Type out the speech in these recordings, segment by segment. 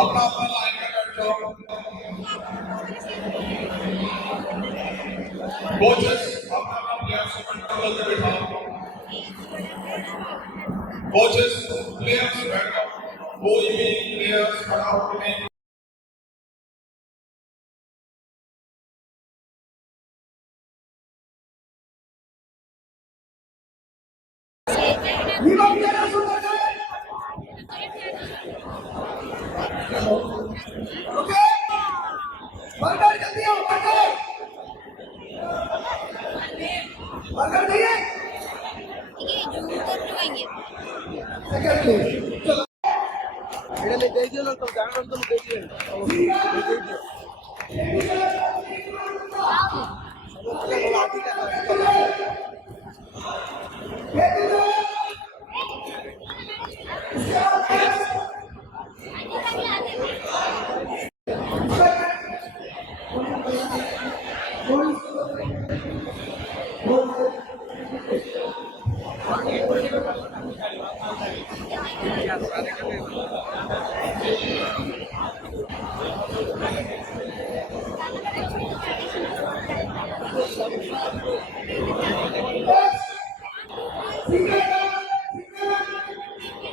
अपना अपना लाइन में बैठ जाओ। कोचेस अपना अपना प्लेयर्स को कंट्रोल करके बैठाओ। कोचेस प्लेयर्स बैठ जाओ, कोई भी प्लेयर्स खड़ा होकर नहीं।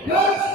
Yes.